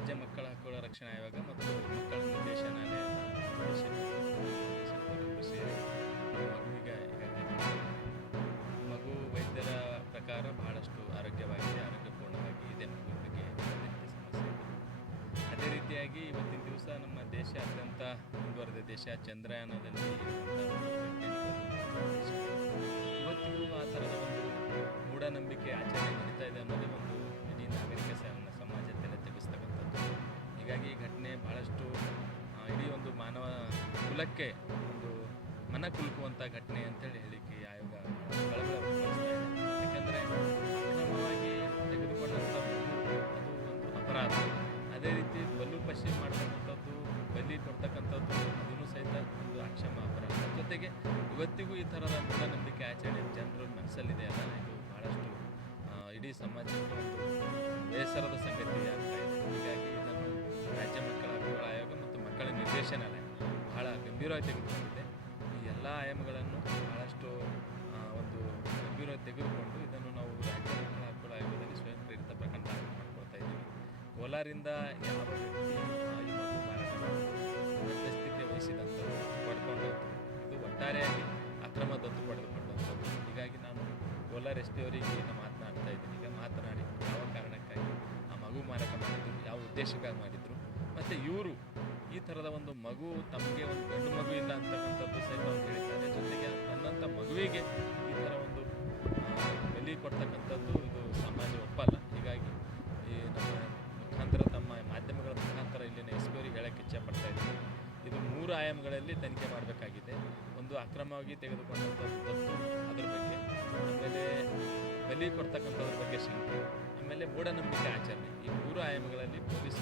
ರಾಜ್ಯ ಮಕ್ಕಳ ಹಕ್ಕುಗಳ ರಕ್ಷಣಾ ಆಯೋಗ ಮತ್ತು ಮಕ್ಕಳ ನಿರ್ದೇಶನಾಲಯದ ನಿರ್ದೇಶಕರು ಸೇರಿ ಮಗುವಿಗೆ ಮಗು ವೈದ್ಯರ ಪ್ರಕಾರ ಬಹಳಷ್ಟು ಆರೋಗ್ಯವಾಗಿದೆ, ಆರೋಗ್ಯಪೂರ್ಣವಾಗಿ ಇದೆ. ಮಗುವಿನ ಬಗ್ಗೆ ಯಾವುದೇ ರೀತಿ ಸಮಸ್ಯೆ ಇಲ್ಲ. ಅದೇ ರೀತಿಯಾಗಿ ಇವತ್ತಿನ ದಿವಸ ನಮ್ಮ ದೇಶ ಅತ್ಯಂತ ಮುಂದುವರೆದ ದೇಶ. ಚಂದ್ರಯಾನದಲ್ಲಿ ಇವತ್ತಿಗೂ ಆ ಥರದ ಒಂದು ಮೂಢನಂಬಿಕೆ ಆಚರಣೆ ನಡೀತಾ ಇದೆ ಅನ್ನೋದೇ ಒಂದು ಇಡೀ ನಾಗರಿಕ ಸಮಾಜ ತಲೆ ತೆಗೆಸ್ತಕ್ಕಂಥದ್ದು. ಹೀಗಾಗಿ ಈ ಘಟನೆ ಬಹಳಷ್ಟು ಇಡೀ ಒಂದು ಮಾನವ ಕುಲಕ್ಕೆ ಒಂದು ಮನ ಕುಲುಕುವಂಥ ಘಟನೆ ಅಂತೇಳಿ ಹೇಳಿಕೆ ಆಯೋಗ ಕಳವಳ ವ್ಯಕ್ತಪಡಿಸ್ತಾ ಇದೆ. ಯಾಕೆಂದರೆ ಅಕ್ರಮವಾಗಿ ತೆಗೆದುಕೊಂಡಂಥ ಅದು ಒಂದು ಅಪರಾಧ. ಅದೇ ರೀತಿ ಬಲು ಪಶಿ ಮಾಡ್ತಕ್ಕಂಥದ್ದು, ಬಲಿ ಕೊಡ್ತಕ್ಕಂಥದ್ದು ಅದನ್ನು ಸಹಿತ ಒಂದು ಅಕ್ಷಮ ಅಪರಾಧ. ಜೊತೆಗೆ ಇವತ್ತಿಗೂ ಈ ಥರದ ಮೂಢನಂಬಿಕೆ ಆಚರಣೆ ಜನರ ಮನಸ್ಸಲ್ಲಿದೆ ಅಲ್ಲ, ಇದು ಬಹಳಷ್ಟು ಇಡೀ ಸಮಾಜಕ್ಕೆ ಒಂದು ಬೇಸರದ ಸಂಗತಿ ಆಗ್ತಾ ಇದೆ. ಹೀಗಾಗಿ ಇದನ್ನು ರಾಜ್ಯ ಮಕ್ಕಳ ಹಕ್ಕುಗಳ ಆಯೋಗ ಮತ್ತು ಮಕ್ಕಳ ನಿರ್ದೇಶನಾಲಯ ಬಹಳ ಗಂಭೀರವಾಗಿ ತೆಗೆದುಕೊಂಡಿದೆ. ಈ ಎಲ್ಲ ಆಯಾಮಗಳನ್ನು ಬಹಳಷ್ಟು ಒಂದು ಗಂಭೀರವಾಗಿ ತೆಗೆದುಕೊಂಡು ಇದನ್ನು ನಾವು ರಾಜ್ಯ ಮಕ್ಕಳ ಹಕ್ಕುಗಳ ಆಯೋಗದಲ್ಲಿ ಸ್ವಯಂ ಪ್ರೇರಿತ ಪ್ರಕರಣ ಮಾಡ್ಕೊಳ್ತಾ ಇದ್ದೀವಿ. ಕೋಲಾರಿಂದ ಯಾವ ವ್ಯಕ್ತಿ ಈ ಮಗು ಮಾರಾಟ ಮಧ್ಯಸ್ಥಿಕೆ ವಹಿಸಿದಂಥದ್ದು, ಪಡ್ಕೊಂಡದ್ದು, ಇದು ಒಟ್ಟಾರೆಯಾಗಿ ಅಕ್ರಮ ದತ್ತು ಪಡೆದುಕೊಂಡಂಥದ್ದು. ಹೀಗಾಗಿ ನಾನು ಕೋಲಾರ ಎಸ್ ಪಿ ಅವರಿಗೆ ಈಗ ಮಾತನಾಡ್ತಾ ಇದ್ದೀನಿ. ಈಗ ಮಾತನಾಡಿ ಯಾವ ಕಾರಣಕ್ಕಾಗಿ ಆ ಮಗು ಮಾರಾಟ ಮಾಡಿದ್ರು, ಯಾವ ಉದ್ದೇಶಕ್ಕಾಗಿ ಮಾಡಿದರು, ಮತ್ತು ಇವರು ಈ ಥರದ ಒಂದು ಮಗು ತಮಗೆ ಒಂದು ಗಂಡು ಮಗು ಇಲ್ಲ ಅಂತಕ್ಕಂಥದ್ದು ಸಹಿತ ಅವ್ರು ಹೇಳಿದ್ದಾರೆ. ಜೊತೆಗೆ ತನ್ನಂಥ ಮಗುವಿಗೆ ಈ ಥರ ಒಂದು ಬಲಿ ಕೊಡ್ತಕ್ಕಂಥದ್ದು ಇದು ಸಮಾಜ ಒಪ್ಪಲ್ಲ. ಹೀಗಾಗಿ ಈ ನಮ್ಮ ಮುಖಾಂತರ, ತಮ್ಮ ಮಾಧ್ಯಮಗಳ ಮುಖಾಂತರ ಇಲ್ಲಿನ ಎಸ್ ಪಿ ಅವರಿಗೆ ಹೇಳೋಕ್ಕೆ ಇಚ್ಛೆಪಡ್ತಾ ಇದ್ದೀನಿ. ಇದು 3 ಆಯಾಮಗಳಲ್ಲಿ ತನಿಖೆ ಮಾಡಬೇಕಾಗಿದೆ. ಒಂದು ಅಕ್ರಮವಾಗಿ ತೆಗೆದುಕೊಂಡಂಥದ್ದು ದತ್ತು, ಅದ್ರ ಬಗ್ಗೆ, ಆಮೇಲೆ ಬಲಿ ಕೊಡ್ತಕ್ಕಂಥದ್ರ ಬಗ್ಗೆ ಶಂಕೆ, ಆಮೇಲೆ ಮೂಢನಂಬಿಕೆ ಆಚರಣೆ. ಈ 3 ಆಯಾಮಗಳಲ್ಲಿ ಪೊಲೀಸ್